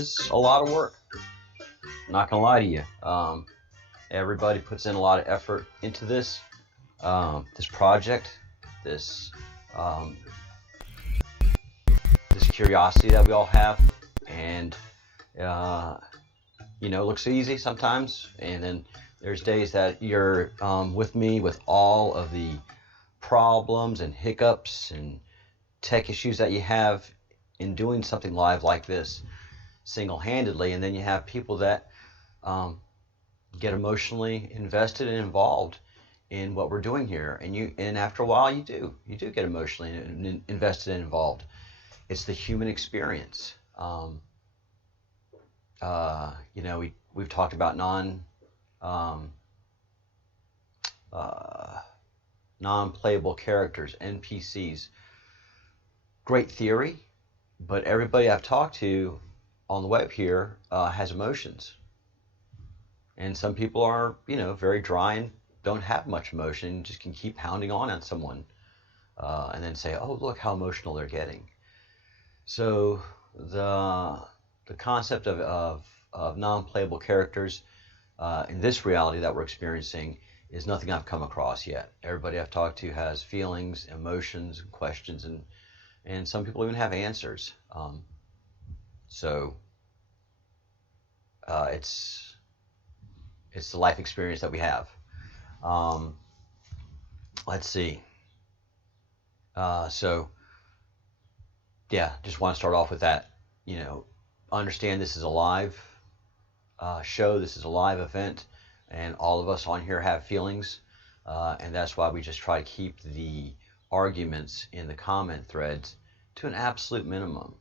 is a lot of work. I'm not gonna lie to you. Everybody puts in a lot of effort into this this project, this um, this curiosity that we all have, and uh, it looks easy sometimes, and then there's days that you're with me with all of the problems and hiccups and tech issues that you have in doing something live like this single-handedly, and then you have people that get emotionally invested and involved in what we're doing here, and after a while you do get emotionally invested and involved. It's the human experience. We've talked about non-playable characters, NPCs. Great theory, but everybody I've talked to on the web here has emotions. And some people are, very dry and don't have much emotion, just can keep pounding on someone and then say, oh, look how emotional they're getting. So the concept of non-playable characters in this reality that we're experiencing is nothing I've come across yet. Everybody I've talked to has feelings, emotions, and questions, and some people even have answers. It's the life experience that we have. Let's see. Just want to start off with that. Understand this is a live show. This is a live event, and all of us on here have feelings, and that's why we just try to keep the arguments in the comment threads to an absolute minimum.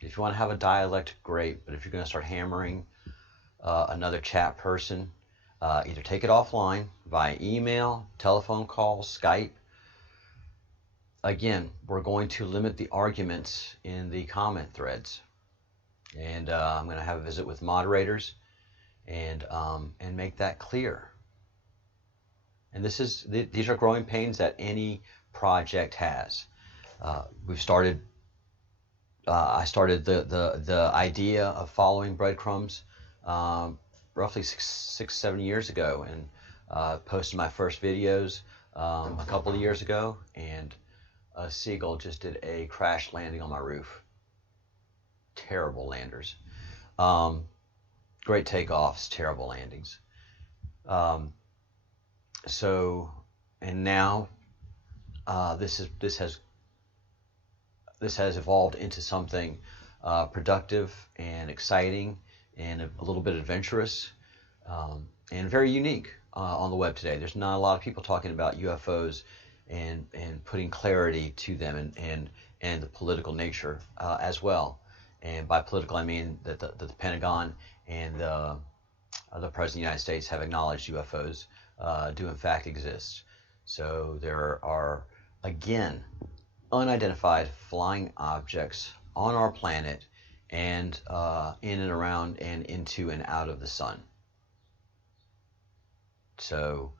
If you want to have a dialect, great, but if you're going to start hammering another chat person, either take it offline via email, telephone call, Skype. Again, we're going to limit the arguments in the comment threads, and I'm going to have a visit with moderators and make that clear. And these are growing pains that any project has. I started the idea of following Breadcrumbs roughly 6-7 years ago, and posted my first videos a couple of years ago, and a seagull just did a crash landing on my roof. Terrible landers. Great takeoffs, terrible landings. And now this has evolved into something productive and exciting and a little bit adventurous and very unique on the web today. There's not a lot of people talking about UFOs and putting clarity to them and the political nature as well. And by political, I mean that the Pentagon and the President of the United States have acknowledged UFOs do in fact exist. So there are, again, unidentified flying objects on our planet and in and around and into and out of the sun. So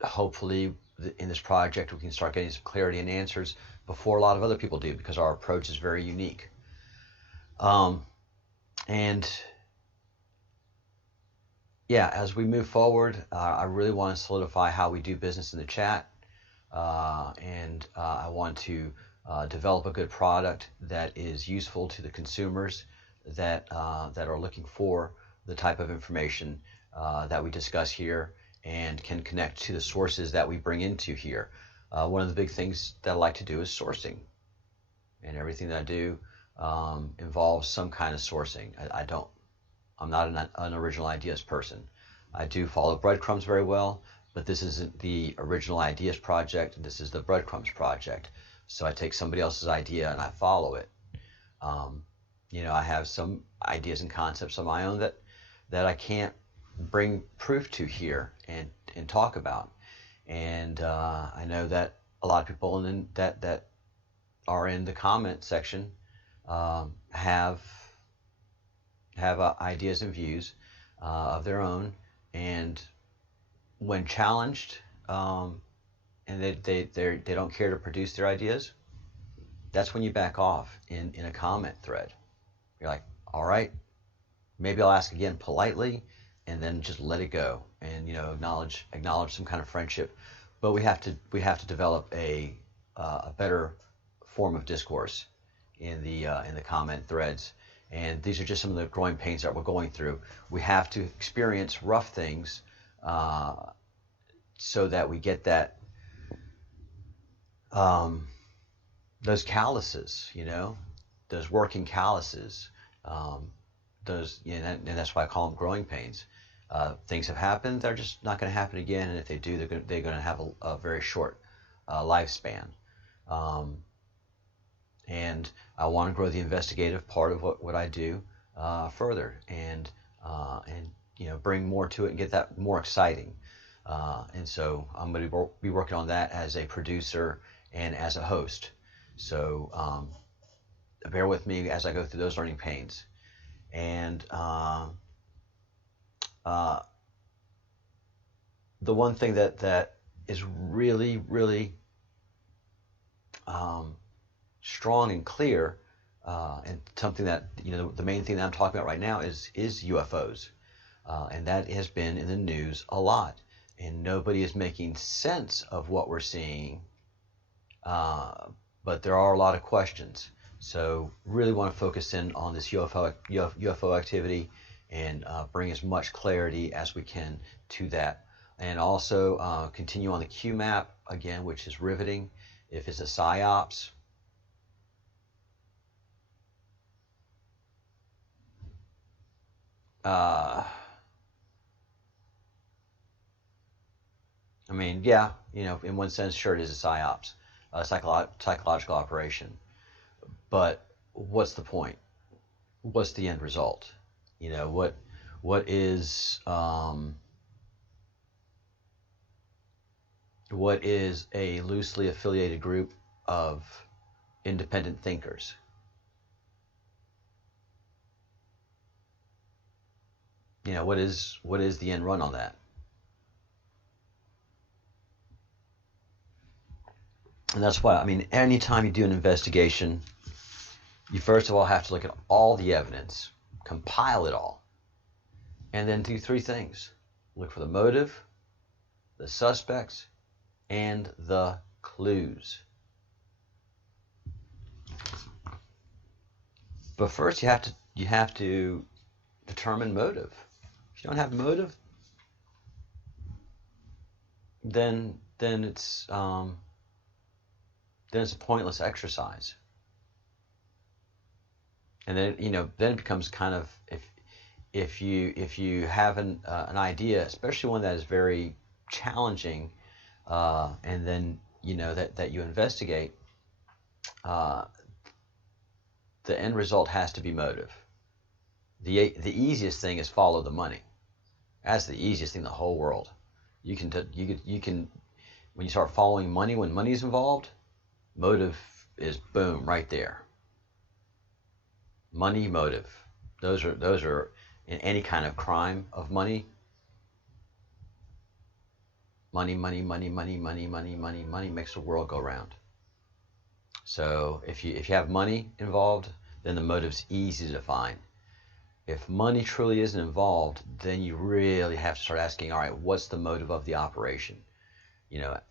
hopefully in this project we can start getting some clarity and answers before a lot of other people do, because our approach is very unique. As we move forward, I really want to solidify how we do business in the chat. I want to develop a good product that is useful to the consumers that are looking for the type of information that we discuss here and can connect to the sources that we bring into here. One of the big things that I like to do is sourcing, and everything that I do involves some kind of sourcing. I'm not an original ideas person. I do follow Breadcrumbs very well, but this isn't the original ideas project. This is the Breadcrumbs project. So I take somebody else's idea and I follow it. I have some ideas and concepts of my own that I can't bring proof to here and talk about. And I know that a lot of people that are in the comment section have ideas and views of their own, and when challenged and they don't care to produce their ideas, that's when you back off in a comment thread. You're like, all right, maybe I'll ask again politely, and then just let it go, and acknowledge some kind of friendship. But we have to develop a better form of discourse in the comment threads. And these are just some of the growing pains that we're going through. We have to experience rough things uh, so that we get that um, those calluses, those working calluses, um, and that's why I call them growing pains. Things have happened; they're just not going to happen again, and if they do, they're going to have a very short lifespan. Um, and I want to grow the investigative part of what I do further, and bring more to it and get that more exciting. And so I'm going to be working on that as a producer and as a host. So bear with me as I go through those learning pains. And the one thing that is really, really strong and clear, and something that, the main thing that I'm talking about right now is UFOs. And that has been in the news a lot. And nobody is making sense of what we're seeing, but there are a lot of questions. So really want to focus in on this UFO activity and bring as much clarity as we can to that. And also continue on the Q map again, which is riveting. If it's a psyops, I mean, yeah, in one sense, sure, it is a psyops, a psychological operation. But what's the point? What's the end result? What is a loosely affiliated group of independent thinkers? What is the end run on that? And that's why, I mean, anytime you do an investigation, you first of all have to look at all the evidence, compile it all, and then do three things. Look for the motive, the suspects, and the clues. But first you have to determine motive. If you don't have motive, then it's a pointless exercise. And then then it becomes kind of, if you have an idea, especially one that is very challenging, and then that you investigate, the end result has to be motive. The easiest thing is follow the money. That's the easiest thing in the whole world. You can when you start following money, when money's involved, motive is boom right there. Money, motive. Those are in any kind of crime of money. Money makes the world go round. So if you have money involved, then the motive's easy to define. If money truly isn't involved, then you really have to start asking, all right, what's the motive of the operation?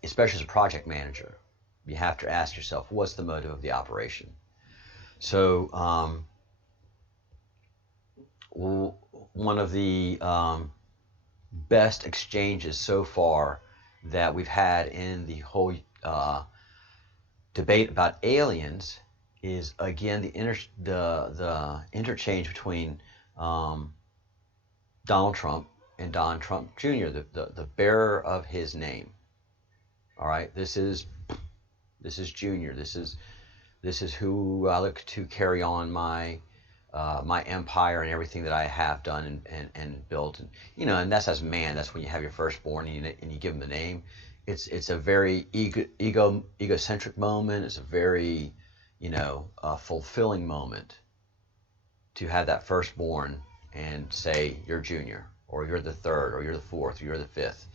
Especially as a project manager, you have to ask yourself, what's the motive of the operation? So one of the best exchanges so far that we've had in the whole debate about aliens is, again, the interchange between Donald Trump and Don Trump Jr., the bearer of his name. All right, this is Junior. This is who I look to carry on my empire and everything that I have done and built, and that's as man. That's when you have your firstborn and you give him the name. It's a very egocentric moment. It's a very fulfilling moment to have that firstborn and say you're Junior, or you're the third, or you're the fourth, or you're the fifth.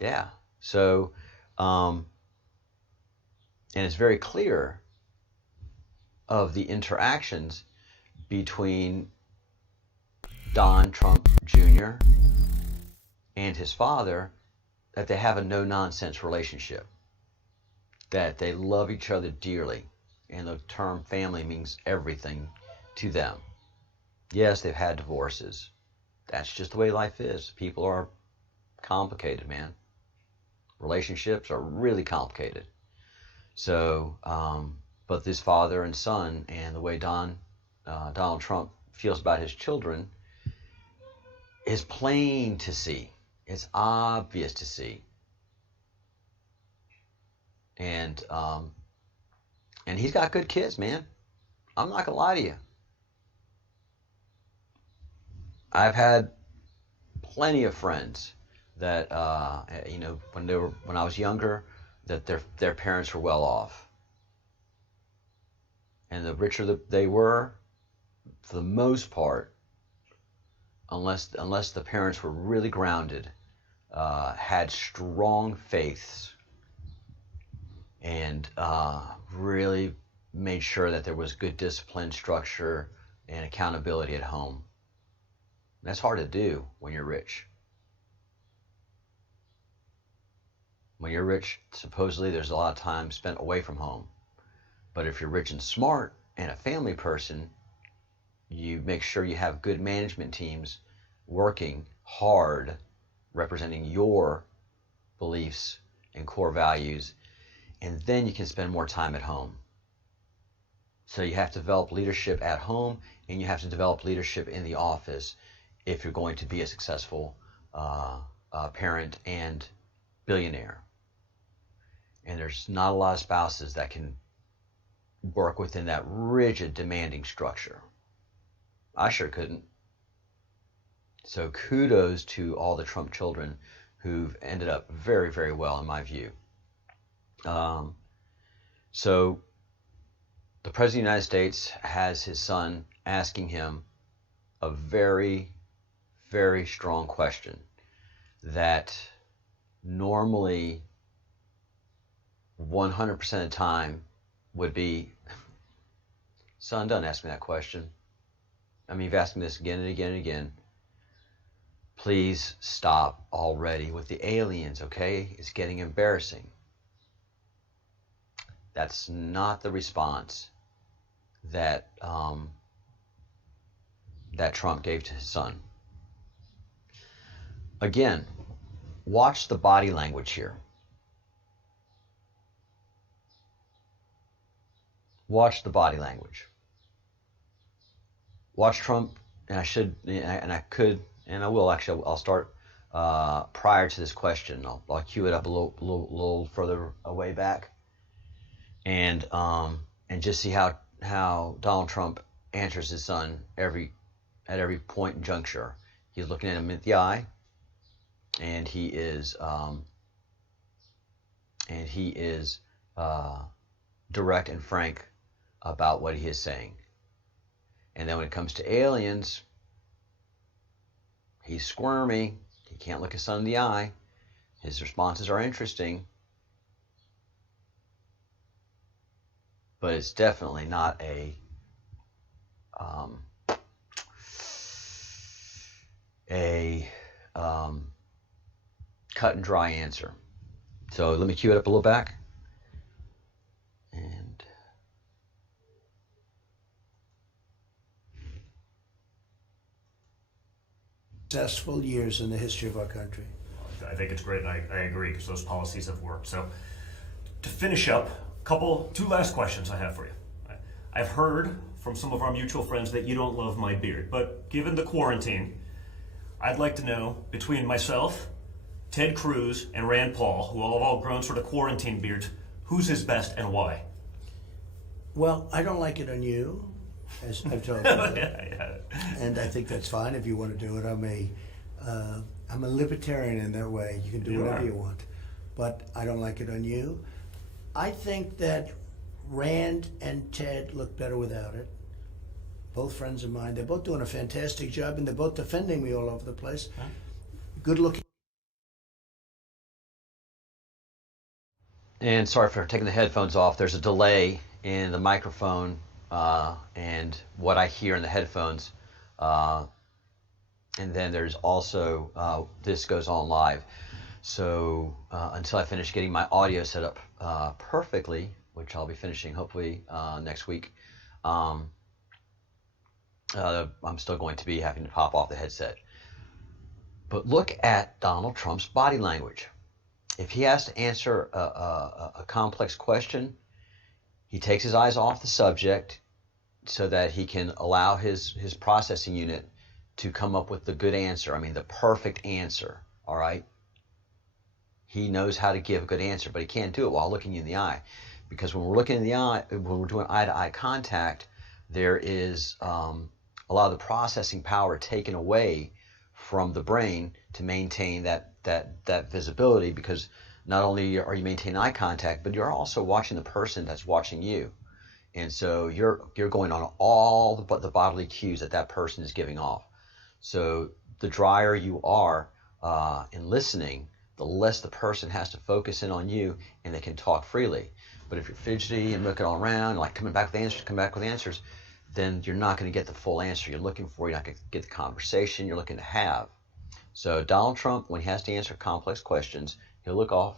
Yeah. So and it's very clear of the interactions between Don Trump Jr. and his father that they have a no-nonsense relationship, that they love each other dearly, and the term family means everything to them. Yes, they've had divorces. That's just the way life is. People are complicated, man. Relationships are really complicated. So, but this father and son, and the way Donald Trump feels about his children is plain to see. It's obvious to see. And he's got good kids, man. I'm not gonna lie to you. I've had plenty of friends that when I was younger, that their parents were well off, and the richer they were, for the most part, unless the parents were really grounded, had strong faiths, and really made sure that there was good discipline, structure, and accountability at home. And that's hard to do when you're rich. When you're rich, supposedly there's a lot of time spent away from home. But if you're rich and smart and a family person, you make sure you have good management teams working hard, representing your beliefs and core values, and then you can spend more time at home. So you have to develop leadership at home, and you have to develop leadership in the office if you're going to be a successful parent and billionaire. And there's not a lot of spouses that can work within that rigid, demanding structure. I sure couldn't. So kudos to all the Trump children who've ended up very, very well, in my view. So the President of the United States has his son asking him a very, very strong question that normally 100% of the time would be, son, don't ask me that question. I mean, you've asked me this again and again and again. Please stop already with the aliens, okay? It's getting embarrassing. That's not the response that that Trump gave to his son. Again, watch the body language here. Watch the body language. Watch Trump, and I could, and I will actually. I'll start prior to this question. I'll cue it up a little further away back, and just see how Donald Trump answers his son at every point and juncture. He's looking at him in the eye, and he is direct and frank about what he is saying. And then when it comes to aliens, he's squirmy. He can't look his son in the eye. His responses are interesting, but it's definitely not a cut and dry answer. So let me cue it up a little back. And successful years in the history of our country. I think it's great, and I agree, because those policies have worked. So to finish up, two last questions I have for you. I've heard from some of our mutual friends that you don't love my beard, but given the quarantine, I'd like to know, between myself, Ted Cruz, and Rand Paul, who have all grown sort of quarantine beards, who's his best and why? Well, I don't like it on you, as I've told you. Yeah. And I think that's fine if you want to do it. I'm a libertarian in that way. You can do whatever you want. But I don't like it on you. I think that Rand and Ted look better without it. Both friends of mine. They're both doing a fantastic job, and they're both defending me all over the place. Huh? Good looking. sorry for taking the headphones off. There's a delay in the microphone and what I hear in the headphones. Uh, and then there's also this goes on live. So until I finish getting my audio set up perfectly, which I'll be finishing hopefully next week, I'm still going to be having to pop off the headset. But look at Donald Trump's body language. If he has to answer a complex question, he takes his eyes off the subject so that he can allow his processing unit to come up with the good answer. I mean, the perfect answer, all right? He knows how to give a good answer, but he can't do it while looking you in the eye. Because when we're looking in the eye, when we're doing eye-to-eye contact, there is a lot of the processing power taken away from the brain to maintain that visibility, because not only are you maintaining eye contact, but you're also watching the person that's watching you. And so you're going on all the bodily cues that person is giving off. So the drier you are in listening, the less the person has to focus in on you, and they can talk freely. But if you're fidgety and looking all around, like coming back with answers, then you're not going to get the full answer you're looking for. You're not going to get the conversation you're looking to have. So Donald Trump, when he has to answer complex questions, he'll look off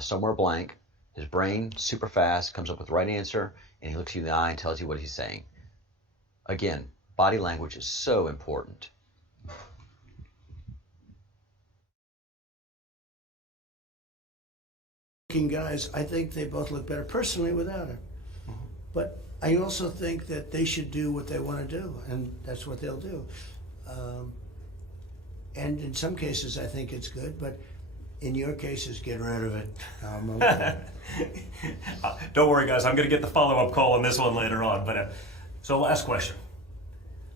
somewhere blank. His brain, super fast, comes up with the right answer, and he looks you in the eye and tells you what he's saying. Again, body language is so important. Guys, I think they both look better personally without it. But I also think that they should do what they want to do, and that's what they'll do. And in some cases, I think it's good, but in your cases, get rid of it. Okay. Don't worry, guys. I'm going to get the follow-up call on this one later on. But so, last question.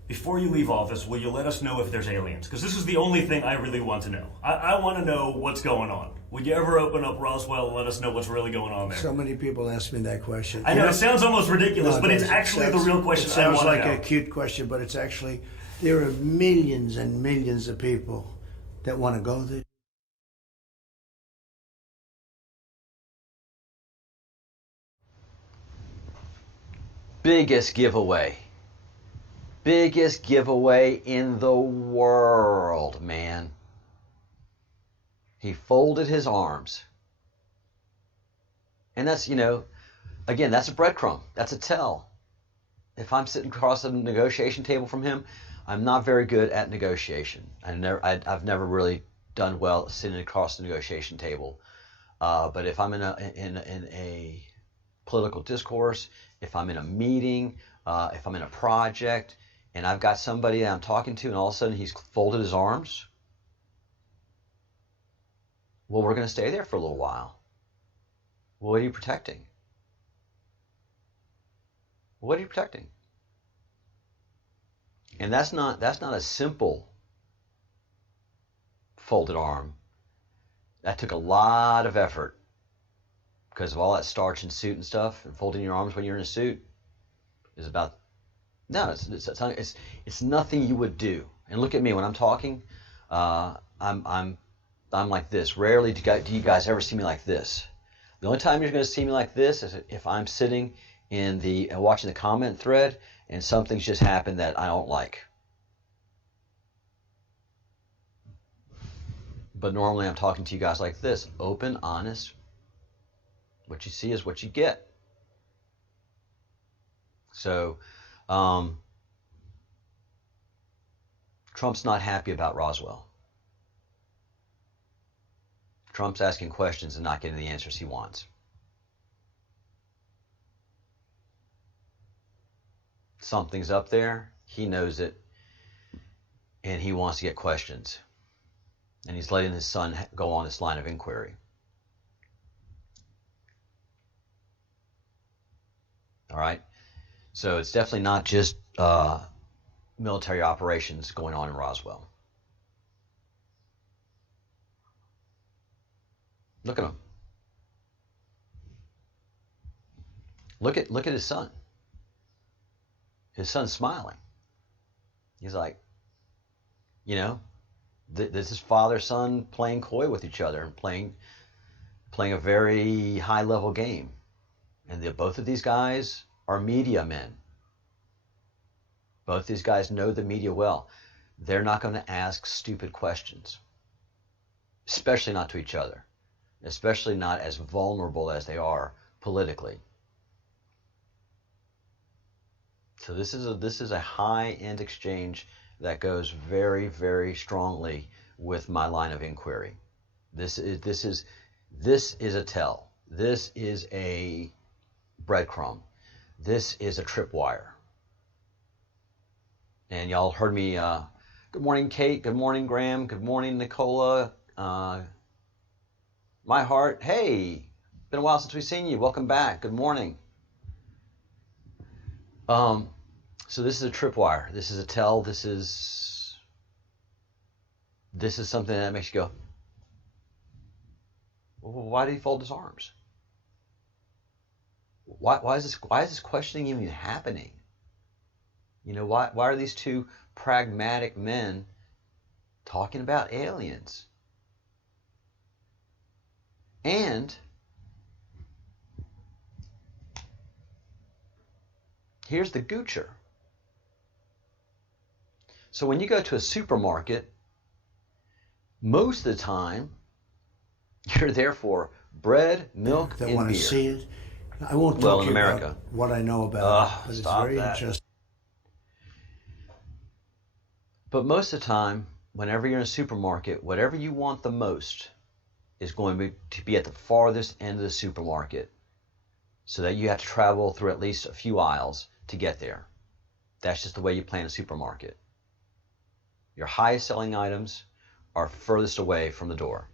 Before you leave office, will you let us know if there's aliens? Because this is the only thing I really want to know. I want to know what's going on. Would you ever open up Roswell and let us know what's really going on there? So many people ask me that question. I know, it sounds almost ridiculous, but it's actually the real question I want to know. It sounds like a cute question, but it's actually, there are millions and millions of people that want to go there. Biggest giveaway. Biggest giveaway in the world, man. He folded his arms. And that's, again, that's a breadcrumb. That's a tell. If I'm sitting across the negotiation table from him, I'm not very good at negotiation. I've never really done well sitting across the negotiation table. But if I'm in a political discourse, if I'm in a meeting, if I'm in a project, and I've got somebody that I'm talking to, and all of a sudden he's folded his arms, well, we're going to stay there for a little while. Well, what are you protecting? What are you protecting? And that's not a simple folded arm. That took a lot of effort because of all that starch and suit and stuff. And folding your arms when you're in a suit is about it's nothing you would do. And look at me when I'm talking. I'm like this. Rarely do you guys ever see me like this. The only time you're going to see me like this is if I'm sitting in watching the comment thread and something's just happened that I don't like. But normally I'm talking to you guys like this, open, honest. What you see is what you get. So, Trump's not happy about Roswell. Trump's asking questions and not getting the answers he wants. Something's up there. He knows it. And he wants to get questions. And he's letting his son go on this line of inquiry. All right? So it's definitely not just military operations going on in Roswell. Look at him. Look at his son. His son's smiling. He's like, this is father-son playing coy with each other and playing a very high-level game. And both of these guys are media men. Both these guys know the media well. They're not going to ask stupid questions, especially not to each other, especially not as vulnerable as they are politically. So this is a high-end exchange that goes very, very strongly with my line of inquiry. This is a tell. This is a breadcrumb. This is a tripwire. And y'all heard me. Good morning, Kate. Good morning, Graham. Good morning, Nicola. My heart. Hey, been a while since we've seen you. Welcome back. Good morning. So this is a tripwire. This is a tell. This is something that makes you go, well, why did he fold his arms? Why is this questioning even happening? Why are these two pragmatic men talking about aliens? And here's the goocher. So when you go to a supermarket, most of the time, you're there for bread, milk, That and want beer. to see it. I won't Well, talk in to you America. about what I know about it, but it's Stop very that. interesting. But most of the time, whenever you're in a supermarket, whatever you want the most is going to be at the farthest end of the supermarket, so that you have to travel through at least a few aisles to get there. That's just the way you plan a supermarket. Your highest selling items are furthest away from the door.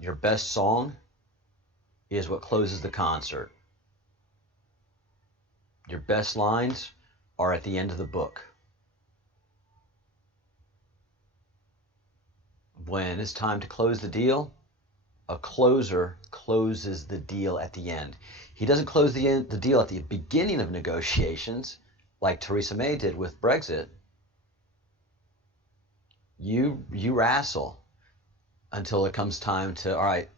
Your best song is what closes the concert. Your best lines are at the end of the book. When it's time to close the deal, a closer closes the deal at the end. He doesn't close the deal at the beginning of negotiations like Theresa May did with Brexit. You wrestle until it comes time to, all right,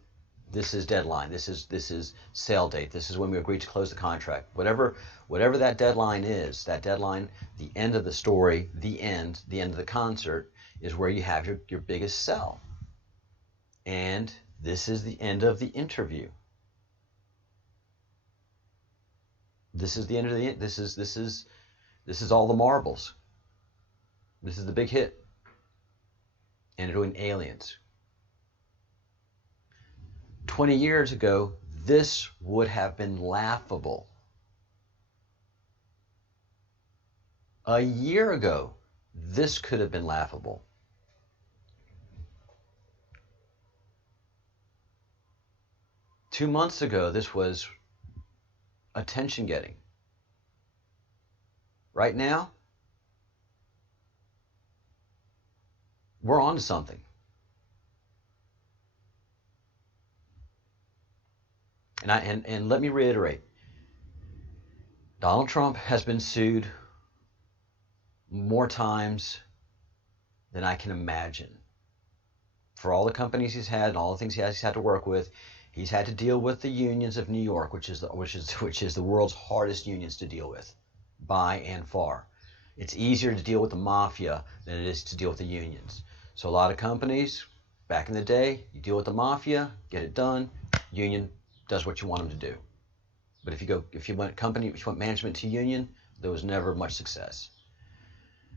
this is deadline, this is sale date, this is when we agreed to close the contract. Whatever that deadline is, the end of the story, the end of the concert is where you have your biggest sell. And this is the end of the interview. This is the end of the this is all the marbles. This is the big hit. And they're doing aliens. 20 years ago, this would have been laughable. A year ago, this could have been laughable. Two months ago, this was attention getting. Right now, we're on to something. And let me reiterate, Donald Trump has been sued more times than I can imagine. For all the companies he's had and all the things he's had to work with, he's had to deal with the unions of New York, which is the world's hardest unions to deal with, by and far. It's easier to deal with the mafia than it is to deal with the unions. So a lot of companies, back in the day, you deal with the mafia, get it done, union does what you want them to do. But if you went management to union, there was never much success.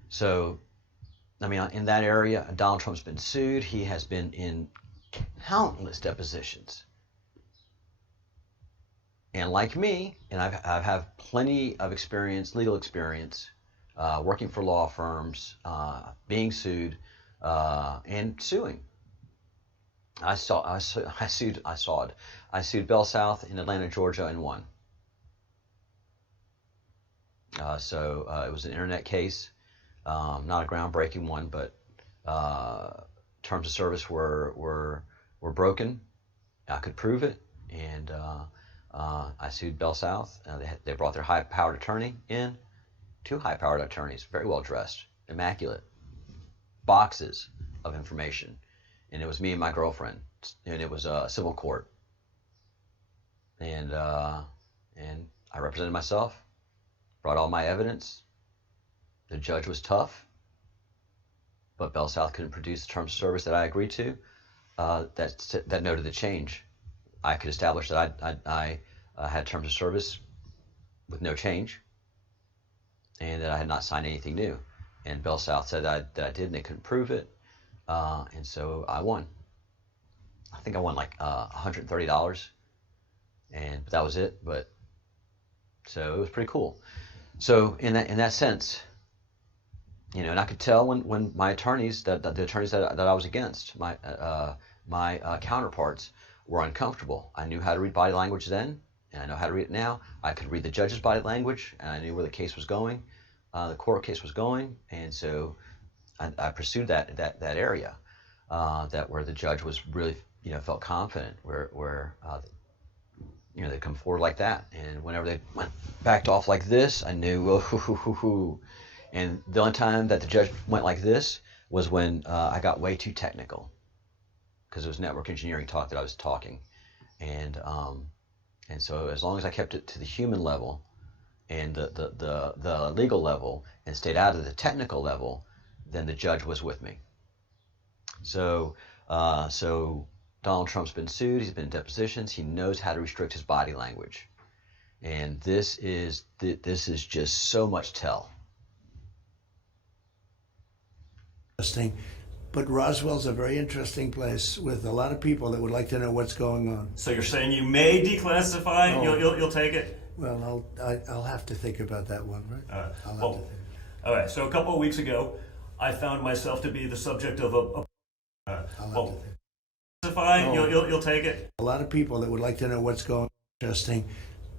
So, I mean, in that area, Donald Trump's been sued. He has been in countless depositions. And like me, and I've had plenty of experience, legal experience, working for law firms, being sued, and suing. I sued Bell South in Atlanta, Georgia, and won. So it was an internet case, not a groundbreaking one, but terms of service were broken. I could prove it, and I sued Bell South. They brought their high-powered attorney in, two high-powered attorneys, very well dressed, immaculate, boxes of information. And it was me and my girlfriend, and it was a civil court. And I represented myself, brought all my evidence. The judge was tough, but Bell South couldn't produce the terms of service that I agreed to. That noted the change. I could establish that I had terms of service with no change, and that I had not signed anything new. And Bell South said that I did, and they couldn't prove it. And so I won. I think I won like $130, and that was it. But so it was pretty cool. So in that sense, and I could tell when my attorneys, the attorneys that I was against, my counterparts were uncomfortable. I knew how to read body language then, and I know how to read it now. I could read the judge's body language, and I knew where the case was going, the court case was going, and so I pursued that area, that where the judge was really, felt confident, where they come forward like that, and whenever they backed off like this, I knew, oh. And the only time that the judge went like this was when I got way too technical, because it was network engineering talk that I was talking, and so as long as I kept it to the human level and the legal level and stayed out of the technical level, then the judge was with me. So Donald Trump's been sued. He's been in depositions. He knows how to restrict his body language, and this is just so much tell. Interesting. But Roswell's a very interesting place with a lot of people that would like to know what's going on. So you're saying you may declassify? Oh. You'll take it? Well, I'll have to think about that one, right? I'll have to think. All right. So a couple of weeks ago, I found myself to be the subject of I'll have to think. Declassify? Oh. You'll take it? A lot of people that would like to know what's going on. Interesting.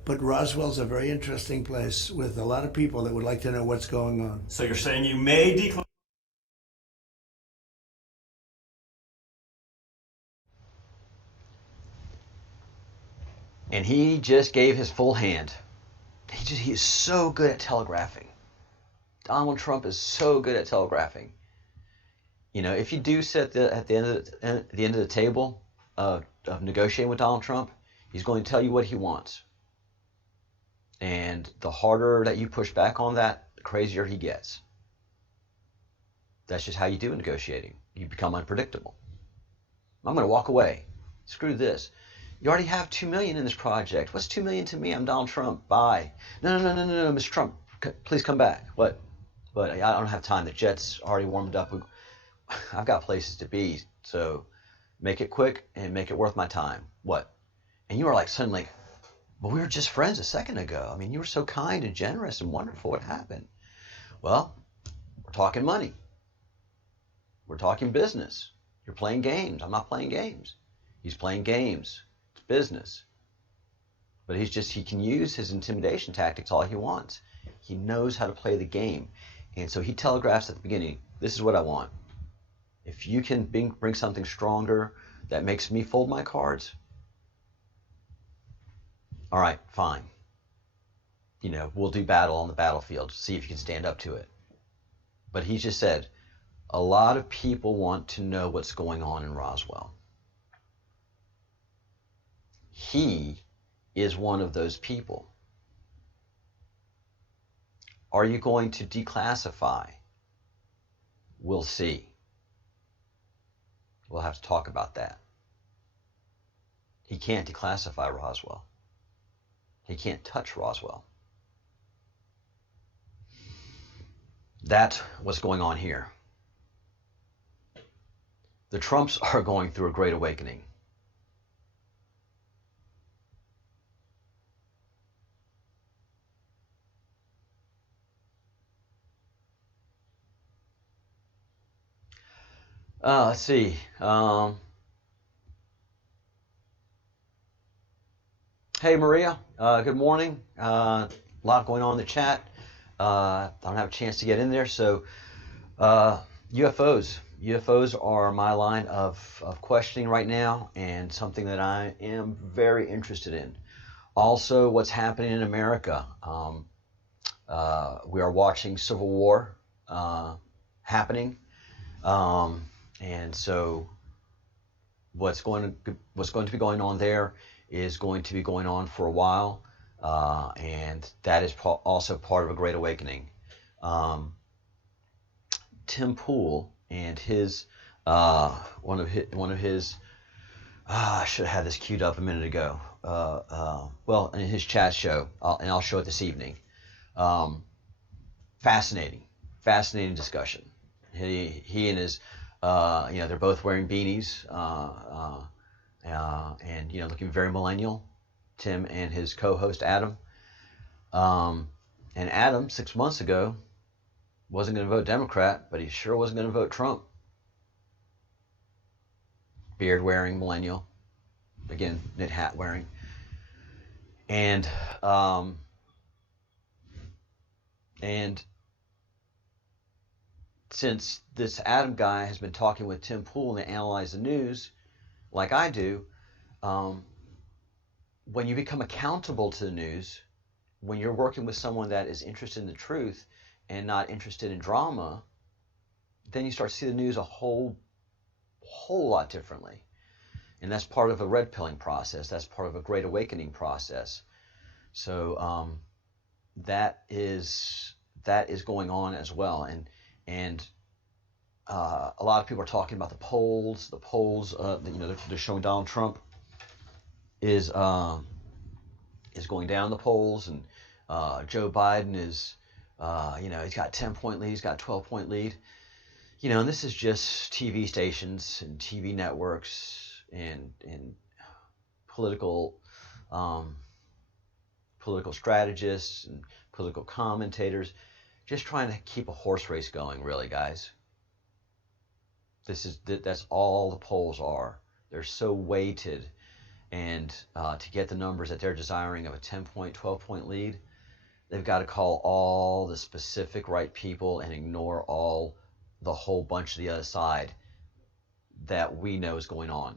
But Roswell's a very interesting place with a lot of people that would like to know what's going on. So you're saying you may declassify? And he just gave his full hand. He is so good at telegraphing. Donald Trump is so good at telegraphing. If you do sit at the end of the table of negotiating with Donald Trump, he's going to tell you what he wants. And the harder that you push back on that, the crazier he gets. That's just how you do in negotiating. You become unpredictable. I'm going to walk away. Screw this. You already have $2 million in this project. What's $2 million to me? I'm Donald Trump. Bye. No, Mr. Trump, please come back. What? But I don't have time. The jet's already warmed up. I've got places to be. So make it quick and make it worth my time. What? And you are like suddenly, well, we were just friends a second ago. I mean, you were so kind and generous and wonderful. What happened? Well, we're talking money. We're talking business. You're playing games. I'm not playing games. He's playing games. Business, but he can use his intimidation tactics all he wants. He knows how to play the game, and so he telegraphs at the beginning, this is what I want. If you can bring something stronger that makes me fold my cards, all right, fine. We'll do battle on the battlefield, see if you can stand up to it. But he just said, a lot of people want to know what's going on in Roswell. He is one of those people. Are you going to declassify? We'll see. We'll have to talk about that. He can't declassify Roswell. He can't touch Roswell. That's what's going on here. The Trumps are going through a great awakening. Let's see. Hey, Maria. Good morning. A lot going on in the chat. I don't have a chance to get in there. So UFOs. UFOs are my line of questioning right now, and something that I am very interested in. Also, what's happening in America. We are watching Civil War happening. And so what's going to be going on there is going to be going on for a while. and that is also part of a great awakening. Tim Pool and his one of his I should have had this queued up a minute ago. Well, in his chat show, I'll show it this evening. Fascinating discussion. He and his, they're both wearing beanies, and looking very millennial. Tim and his co-host Adam. And Adam 6 months ago wasn't going to vote Democrat, but he sure wasn't going to vote Trump. Beard wearing millennial, again knit hat wearing, and since this Adam guy has been talking with Tim Pool and they analyze the news like I do, when you become accountable to the news, when you're working with someone that is interested in the truth and not interested in drama, then you start to see the news a whole lot differently. And that's part of a red pilling process. That's part of a great awakening process. So that is going on as well. And a lot of people are talking about the polls. The polls, they're showing Donald Trump is going down the polls, and Joe Biden is, he's got a 10-point lead, he's got a 12-point lead. And this is just TV stations and TV networks and political strategists and political commentators just trying to keep a horse race going, really, guys. That's all the polls are. They're so weighted, and to get the numbers that they're desiring of a 10-point, 12-point lead, they've got to call all the specific right people and ignore the whole bunch of the other side that we know is going on.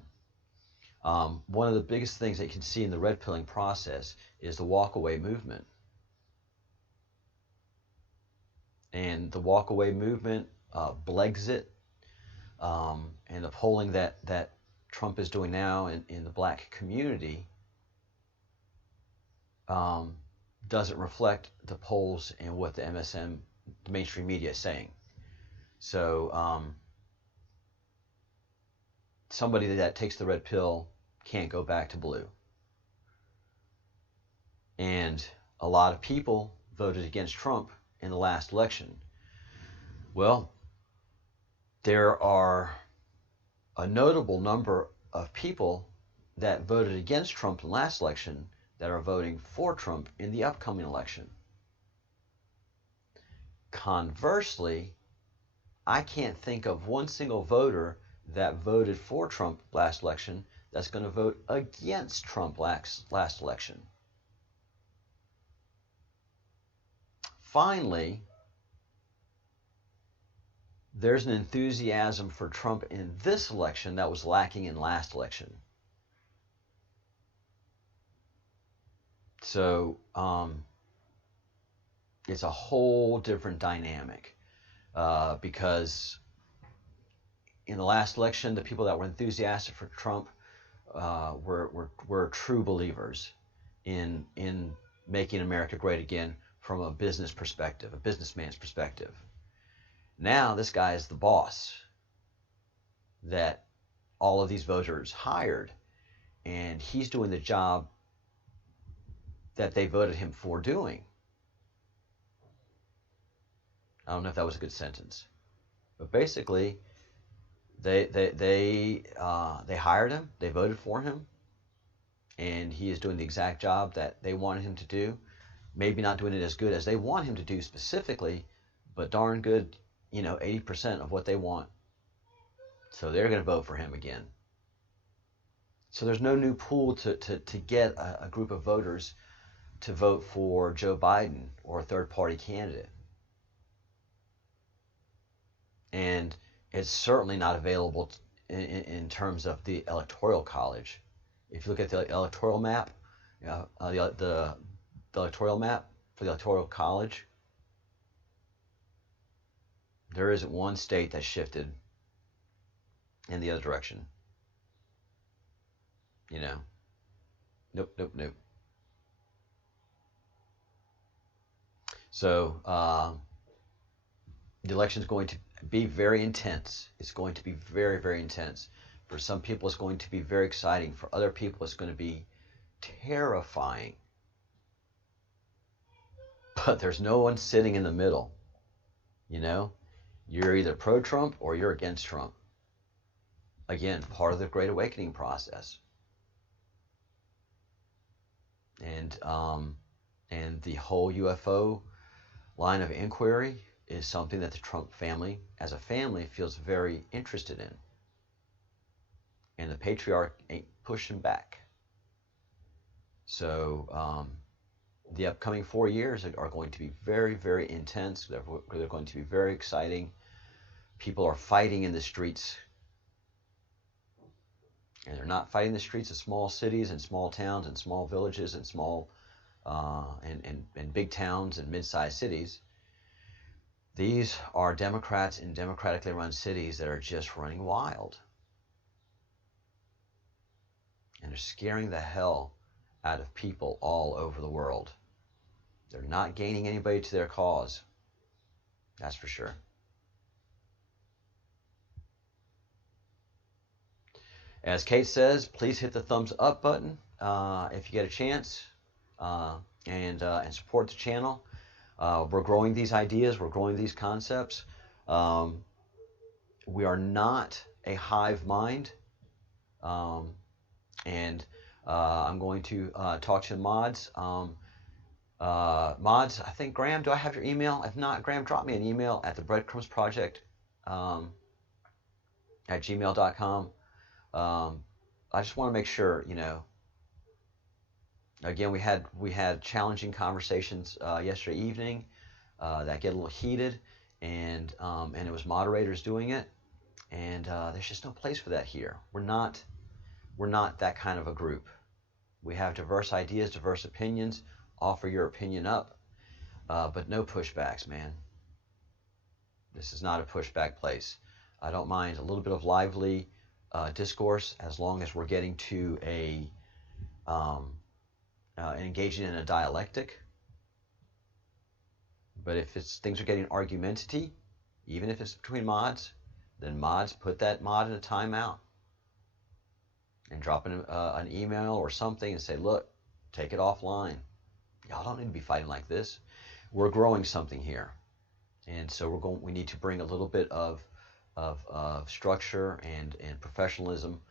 One of the biggest things that you can see in the red pilling process is the walkaway movement. And the walkaway movement, Brexit, and the polling that Trump is doing now in the black community doesn't reflect the polls and what the MSM, the mainstream media, is saying. So somebody that takes the red pill can't go back to blue. And a lot of people voted against Trump in the last election. Well, there are a notable number of people that voted against Trump in the last election that are voting for Trump in the upcoming election. Conversely, I can't think of one single voter that voted for Trump last election that's going to vote against Trump last election. Finally, there's an enthusiasm for Trump in this election that was lacking in last election. So it's a whole different dynamic because in the last election, the people that were enthusiastic for Trump were true believers in making America great again from a business perspective, a businessman's perspective. Now this guy is the boss that all of these voters hired, and he's doing the job that they voted him for doing. I don't know if that was a good sentence, but basically, they hired him, they voted for him, and he is doing the exact job that they wanted him to do. Maybe not doing it as good as they want him to do specifically, but darn good, 80% of what they want. So they're going to vote for him again. So there's no new pool to get a group of voters to vote for Joe Biden or a third-party candidate. And it's certainly not available in terms of the Electoral College. If you look at the electoral map, the electoral map for the Electoral College, there isn't one state that's shifted in the other direction. Nope. So the election is going to be very intense. It's going to be very, very intense. For some people, it's going to be very exciting. For other people, it's going to be terrifying. But there's no one sitting in the middle. You know, you're either pro-Trump or you're against Trump. Again, part of the Great Awakening process. And the whole UFO line of inquiry is something that the Trump family, as a family, feels very interested in. And the patriarch ain't pushing back. So the upcoming 4 years are going to be very, very intense. They're going to be very exciting. People are fighting in the streets. And they're not fighting the streets of small cities and small towns and small villages and small and big towns and mid-sized cities. These are Democrats in democratically run cities that are just running wild. And they're scaring the hell out of people all over the world. They're not gaining anybody to their cause. That's for sure. As Kate says, please hit the thumbs up button if you get a chance, and support the channel. We're growing these ideas. We're growing these concepts. We are not a hive mind. And I'm going to talk to the mods. Mods, I think, Graham, do I have your email? If not, Graham, drop me an email at the Breadcrumbs Project at gmail.com. I just want to make sure, you know, again, we had challenging conversations yesterday evening that get a little heated, and it was moderators doing it, and there's just no place for that here. We're not that kind of a group. We have diverse ideas, diverse opinions. Offer your opinion up, but no pushbacks, man. This is not a pushback place. I don't mind a little bit of lively discourse as long as we're getting to engaging in a dialectic. But if things are getting argumentative, even if it's between mods, then mods put that mod in a timeout and drop in an email or something and say, look, take it offline. Y'all don't need to be fighting like this. We're growing something here, and so we need to bring a little bit of structure and professionalism,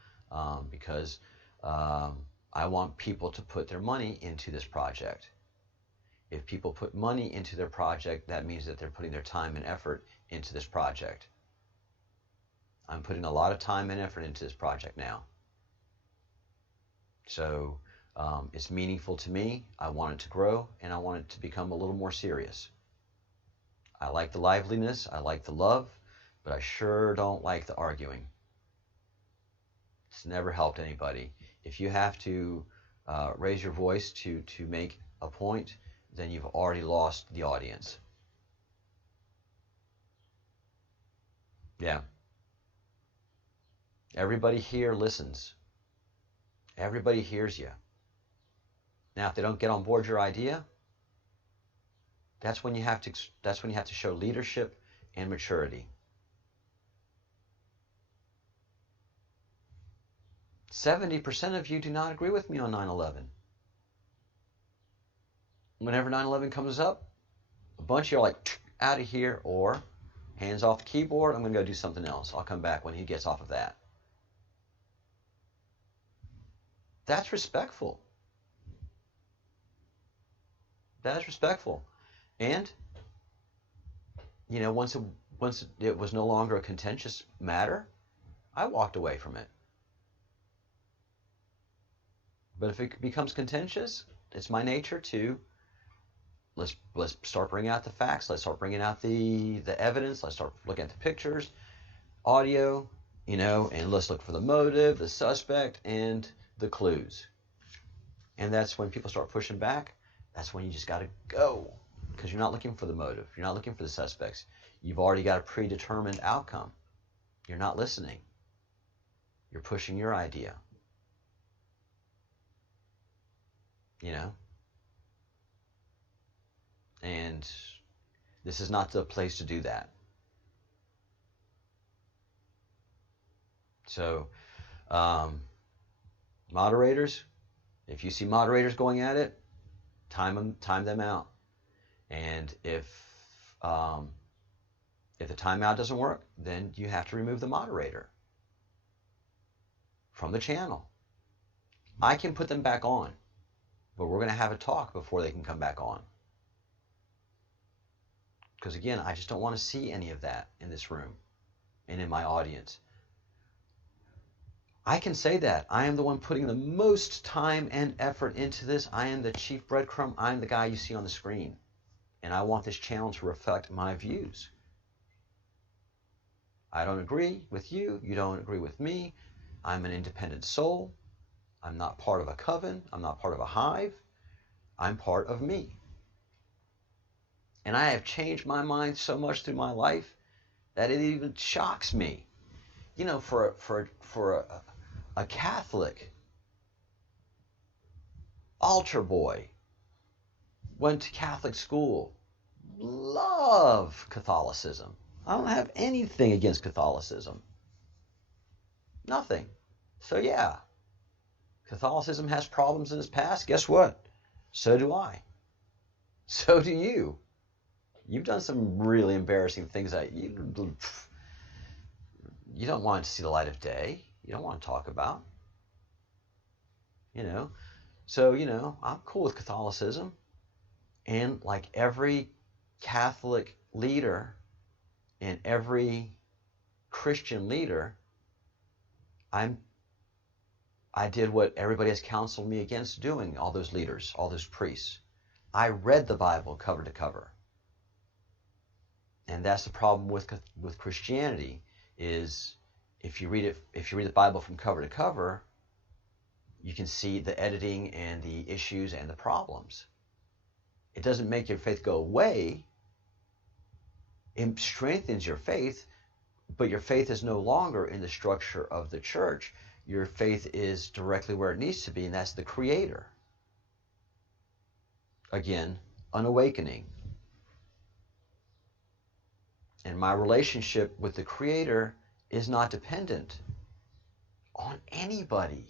because I want people to put their money into this project. If people put money into their project, that means that they're putting their time and effort into this project. I'm putting a lot of time and effort into this project now. So it's meaningful to me. I want it to grow, and I want it to become a little more serious. I like the liveliness. I like the love, but I sure don't like the arguing. It's never helped anybody. If you have to raise your voice to make a point, then you've already lost the audience. Yeah. Everybody here listens. Everybody hears you. Now, if they don't get on board your idea, that's when you have to show leadership and maturity. 70% of you do not agree with me on 9/11. Whenever 9/11 comes up, a bunch of you are like, out of here, or hands off the keyboard, I'm going to go do something else. I'll come back when he gets off of that. That's respectful. That is respectful. And, you know, once it was no longer a contentious matter, I walked away from it. But if it becomes contentious, it's my nature to let's start bringing out the facts. Let's start bringing out the evidence. Let's start looking at the pictures, audio, you know, and let's look for the motive, the suspect, and the clues. And that's when people start pushing back. That's when you just got to go, because you're not looking for the motive. You're not looking for the suspects. You've already got a predetermined outcome. You're not listening. You're pushing your idea. You know? And This is not the place to do that. So, moderators, if you see moderators going at it, time them out. And if the timeout doesn't work, then you have to remove the moderator from the channel. I can put them back on, but we're going to have a talk before they can come back on. Because again, I just don't want to see any of that in this room and in my audience. I can say that. I am the one putting the most time and effort into this. I am the chief breadcrumb. I'm the guy you see on the screen. And I want this channel to reflect my views. I don't agree with you. You don't agree with me. I'm an independent soul. I'm not part of a coven. I'm not part of a hive. I'm part of me. And I have changed my mind so much through my life that it even shocks me. You know, for a Catholic altar boy, went to Catholic school, love Catholicism. I don't have anything against Catholicism. Nothing. So yeah, Catholicism has problems in its past. Guess what? So do I. So do you. You've done some really embarrassing things that you don't want to see the light of day. You don't want to talk about. You know. So, you know, I'm cool with Catholicism. And like every Catholic leader and every Christian leader, I did what everybody has counseled me against doing, all those leaders, all those priests. I read the Bible cover to cover. And that's the problem with Christianity, is if you read the Bible from cover to cover, you can see the editing and the issues and the problems. It doesn't make your faith go away. It strengthens your faith, but your faith is no longer in the structure of the church. Your faith is directly where it needs to be, and that's the Creator. Again, an awakening. And my relationship with the Creator is not dependent on anybody.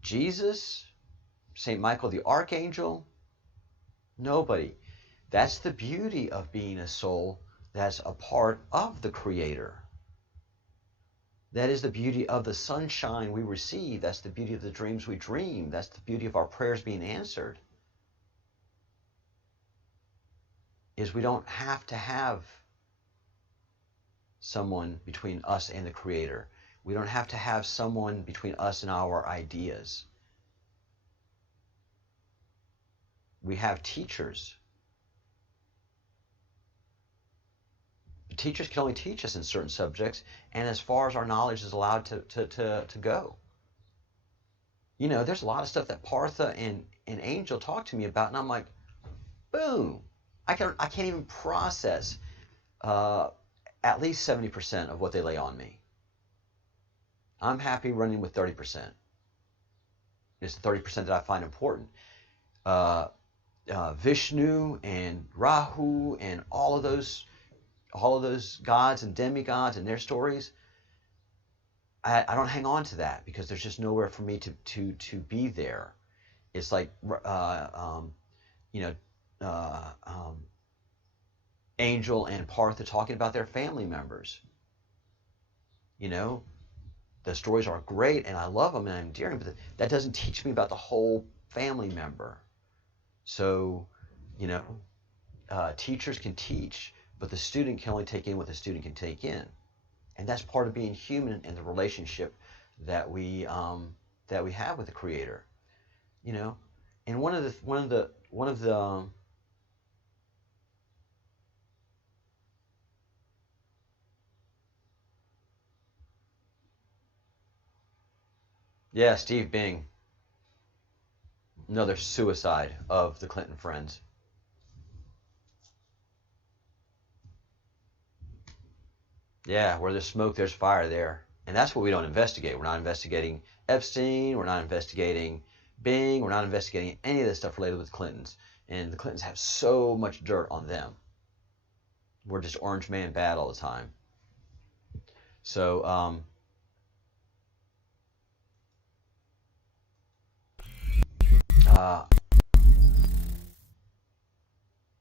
Jesus, St. Michael the Archangel, nobody. That's the beauty of being a soul that's a part of the Creator. That is the beauty of the sunshine we receive. That's the beauty of the dreams we dream. That's the beauty of our prayers being answered. Is we don't have to have someone between us and the Creator. We don't have to have someone between us and our ideas. We have teachers. The teachers can only teach us in certain subjects, and as far as our knowledge is allowed to go. You know, there's a lot of stuff that Partha and Angel talk to me about, and I'm like, boom. I can't even process at least 70% of what they lay on me. I'm happy running with 30%. It's the 30% that I find important. Vishnu and Rahu and all of those gods and demigods and their stories, I don't hang on to that because there's just nowhere for me to be there. It's like Angel and Partha talking about their family members. You know, the stories are great and I love them and I'm endearing, but that doesn't teach me about the whole family member. So, you know, teachers can teach, but the student can only take in what the student can take in, and that's part of being human and the relationship that we have with the Creator. You know, and one of the yeah, Steve Bing, another suicide of the Clinton friends. Yeah, where there's smoke, there's fire there. And that's what we don't investigate. We're not investigating Epstein. We're not investigating Bing. We're not investigating any of this stuff related with Clintons. and the Clintons have so much dirt on them. We're just orange man bad all the time. So uh,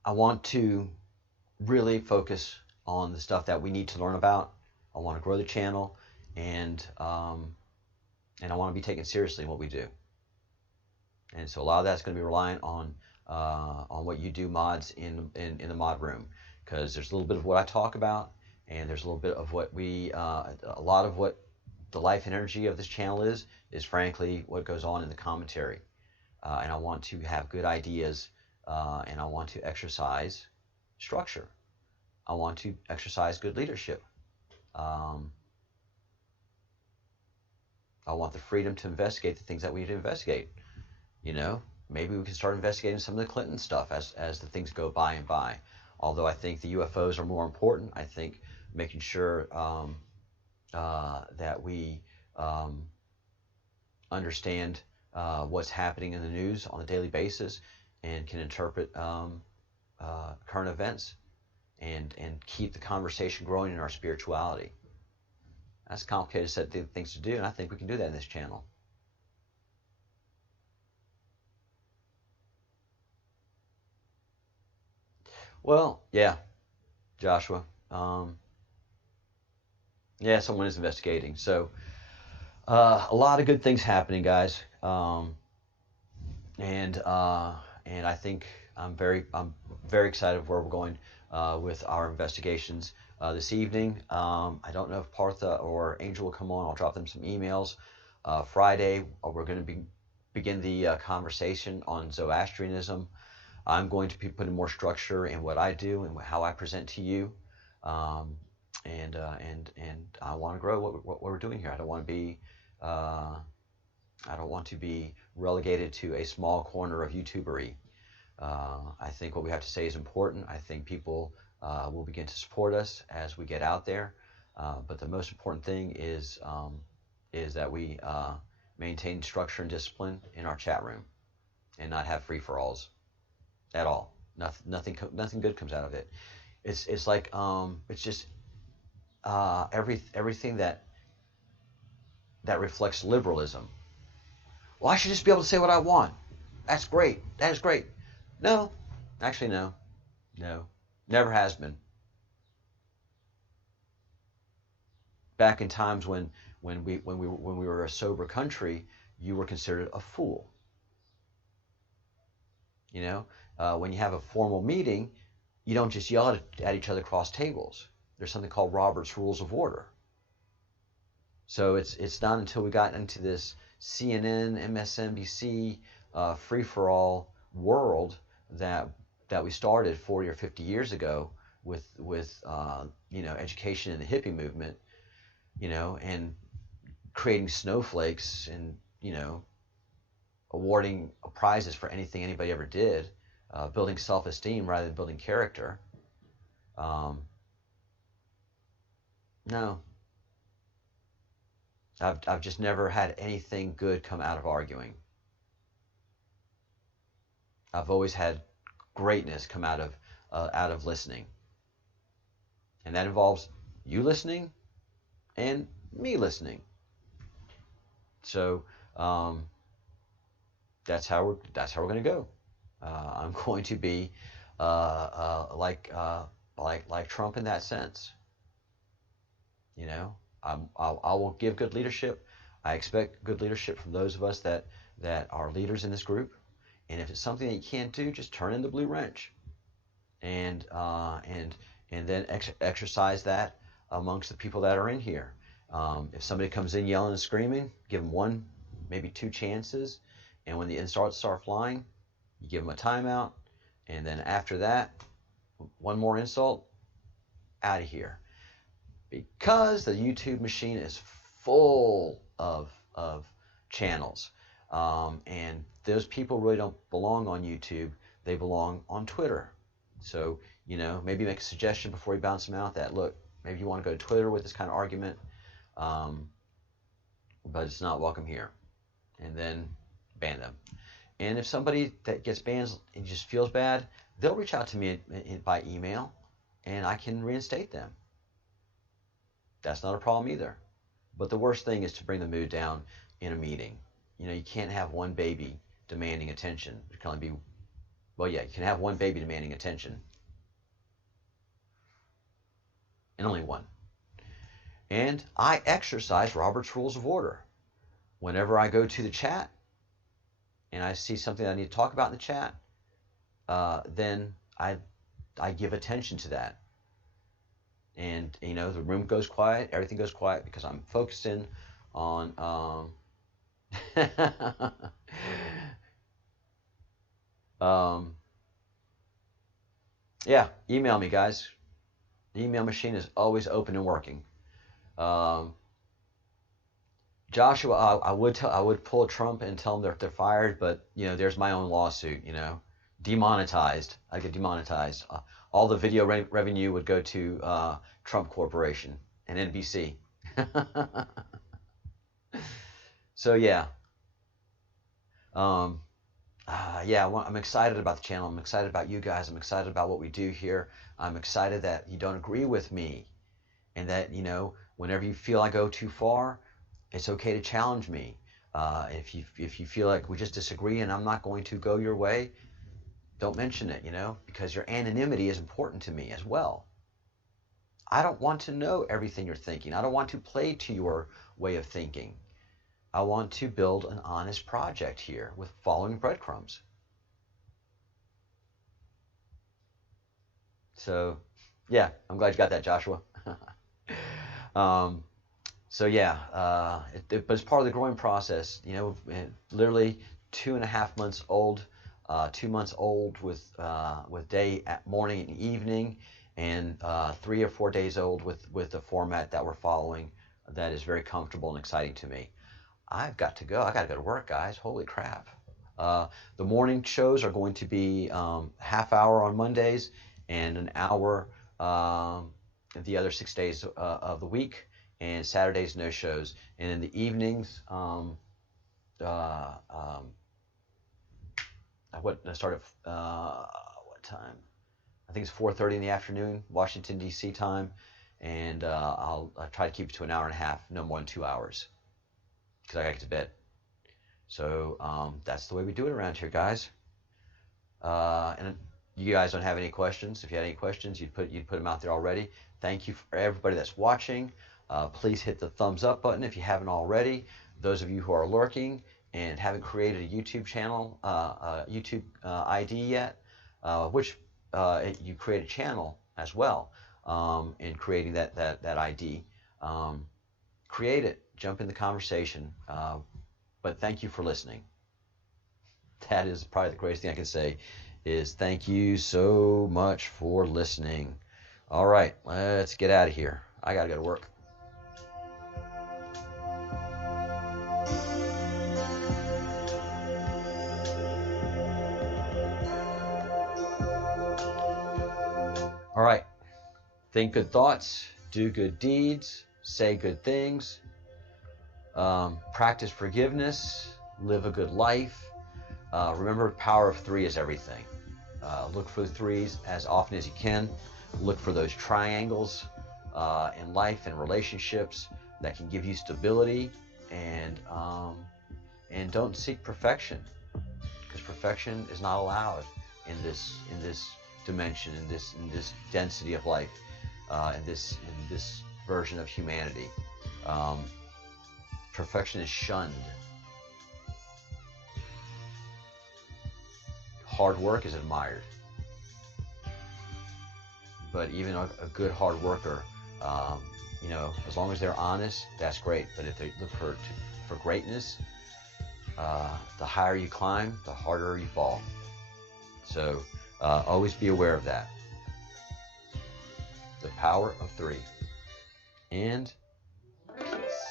I want to really focus on the stuff that we need to learn about. I want to grow the channel, and I want to be taken seriously in what we do. And so a lot of that's going to be reliant on what you do, mods, in the mod room, because there's a little bit of what I talk about, and there's a little bit of what a lot of what the life and energy of this channel is frankly what goes on in the commentary. And I want to have good ideas, and I want to exercise structure. I want to exercise good leadership. I want the freedom to investigate the things that we need to investigate. You know, maybe we can start investigating some of the Clinton stuff as the things go by and by. Although I think the UFOs are more important. I think making sure that we understand what's happening in the news on a daily basis and can interpret current events and keep the conversation growing in our spirituality. That's a complicated set of things to do, and I think we can do that in this channel. Well, yeah, Joshua. Yeah, someone is investigating. So a lot of good things happening, guys. And I think I'm very excited where we're going with our investigations this evening. I don't know if Partha or Angel will come on. I'll drop them some emails. Friday, we're going to begin the conversation on Zoroastrianism. I'm going to be putting more structure in what I do and how I present to you, and I want to grow what we're doing here. I don't want to be relegated to a small corner of YouTubery. I think what we have to say is important. I think people will begin to support us as we get out there. But the most important thing is that we maintain structure and discipline in our chat room, and not have free-for-alls at all. Nothing good comes out of it. It's like it's just everything that reflects liberalism. Well, I should just be able to say what I want. That's great. That is great. No, actually, no, never has been. Back in times when we were a sober country, you were considered a fool. You know, when you have a formal meeting, you don't just yell at each other across tables. There's something called Robert's Rules of Order. So it's not until we got into this CNN, MSNBC, free-for-all world that we started 40 or 50 years ago with education and the hippie movement, and creating snowflakes and awarding prizes for anything anybody ever did, building self-esteem rather than building character. No. I've just never had anything good come out of arguing. I've always had greatness come out of listening, and that involves you listening and me listening. So that's how we're going to go. I'm going to be like Trump in that sense. I will give good leadership. I expect good leadership from those of us that are leaders in this group. And if it's something that you can't do, just turn in the blue wrench, and then exercise that amongst the people that are in here. If somebody comes in yelling and screaming, give them one, maybe two chances, and when the insults start flying, you give them a timeout, and then after that, one more insult, out of here. Because the YouTube machine is full of channels, and those people really don't belong on YouTube. They belong on Twitter. So maybe make a suggestion before you bounce them out that, look, maybe you want to go to Twitter with this kind of argument, but it's not welcome here, and then ban them. And if somebody that gets banned and just feels bad, they'll reach out to me by email, and I can reinstate them. That's not a problem either. But the worst thing is to bring the mood down in a meeting. You know, you can't have one baby demanding attention. It can only be, well, yeah, you can have one baby demanding attention, and only one. And I exercise Robert's Rules of Order. Whenever I go to the chat and I see something I need to talk about in the chat, then I give attention to that. And, you know, the room goes quiet, everything goes quiet, because I'm focusing on, yeah, email me, guys. The email machine is always open and working. Joshua, I would pull a Trump and tell them they're fired, but, you know, there's my own lawsuit, you know, demonetized. I get demonetized. All the video revenue would go to Trump Corporation and NBC. So yeah, I'm excited about the channel. I'm excited about you guys. I'm excited about what we do here. I'm excited that you don't agree with me, and that, you know, whenever you feel I go too far, it's okay to challenge me. If you feel like we just disagree and I'm not going to go your way, don't mention it, you know, because your anonymity is important to me as well. I don't want to know everything you're thinking. I don't want to play to your way of thinking. I want to build an honest project here with following breadcrumbs. So, yeah, I'm glad you got that, Joshua. So yeah, but it's part of the growing process. You know, literally 2.5 months old, 2 months old with day, morning, and evening, and 3 or 4 days old with the format that we're following. That is very comfortable and exciting to me. I've got to go. I got to go to work, guys. Holy crap! The morning shows are going to be half hour on Mondays and an hour the other 6 days of the week. And Saturdays, no shows. And in the evenings, I started, what time? I think it's 4:30 in the afternoon, Washington, D.C. time. And I'll try to keep it to an hour and a half, no more than 2 hours, because I got to get to bed. So that's the way we do it around here, guys. And you guys don't have any questions. If you had any questions, you'd put them out there already. Thank you for everybody that's watching. Please hit the thumbs up button if you haven't already. Those of you who are lurking and haven't created a YouTube channel, YouTube ID yet, which you create a channel as well in creating that ID. Create it, jump in the conversation. But thank you for listening. That is probably the greatest thing I can say, is thank you so much for listening. All right, let's get out of here. I got to go to work. All right. Think good thoughts, do good deeds, say good things, practice forgiveness, live a good life. Remember, power of 3 is everything. Look for the 3s as often as you can. Look for those triangles in life and relationships that can give you stability, and don't seek perfection, because perfection is not allowed in this dimension, in this density of life, in this version of humanity. Perfection is shunned. Hard work is admired. But even a good hard worker, you know, as long as they're honest, that's great. But if they look for greatness, the higher you climb, the harder you fall. So always be aware of that. The power of 3. And peace.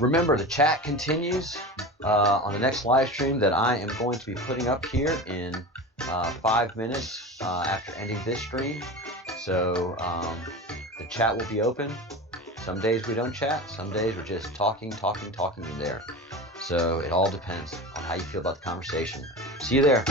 Remember, the chat continues on the next live stream that I am going to be putting up here in 5 minutes after ending this stream. So the chat will be open. Some days we don't chat. Some days we're just talking in there. So it all depends on how you feel about the conversation. See you there.